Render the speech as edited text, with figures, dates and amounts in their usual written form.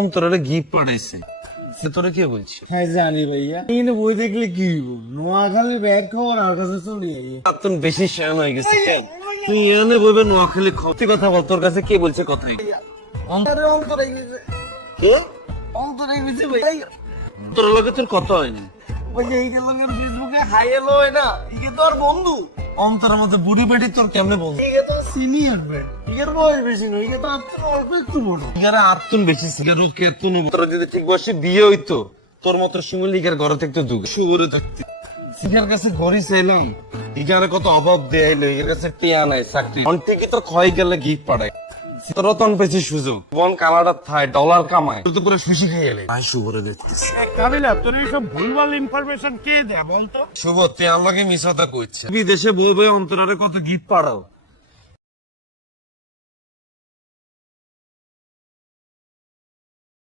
অন্তরে গিফট পাঠাইছে তোরা কে বলছি? হ্যাঁ জানি ভাইয়া, কিন্তু বই দেখলে কি নোয়াখালী ব্যাগ খবর আর কাছে চলে তুই বেশি শেয়ার হয়ে গেছে। তুই এনে বলবে নোয়াখালী সত্যি কথা বল, তোর কাছে কে বলছে কথাই? অন্তরে অন্তরে গেছে, কে অন্তরে গেছে ভাই। তোর লোকে তোর কথা হয়নি? ওই যে এইটা লোকের ফেসবুকে হাই এলো এটা, ইকে তো আর বন্ধু। অন্তরের মধ্যে বুড়ি বেটি তোর কেমনে বল? ইকে তো সিনিয়র ব্যাগ, ইকের বয়স বেশি নয়, ইকে তো আপনার অল্প একটু বড়। ইগারা আত্মন বেশি সিগারু কেতুন তোর যদি ঠিক বসে বিয়ে হইতো তোর মতো শিমুল ইগার ঘরে থেকে দুগ শুভরে থাকতি। ইগার কাছে ঘরে চাইলাম, ইগারে কত অভাব দেয়াইলো, ইগার কাছে টিয়া নাই চাকরি অন্টি কি তোর ক্ষয় গেলে গিফট পাঠায়। রতন পেয়েছি সুযোগ বন কানাডা থাই ডলার কামায়, তুই তো পুরো সুশি খেয়ে গেলে। ভাই শুভরে দেখতেছি কাবিলা তোর এইসব ভুলভাল ইনফরমেশন কে দেয় বলতো? শুভ তুই আমাকে মিশাতা কইছে বিদেশে বউ বউ অন্তরারে কত গিফট পাঠাও।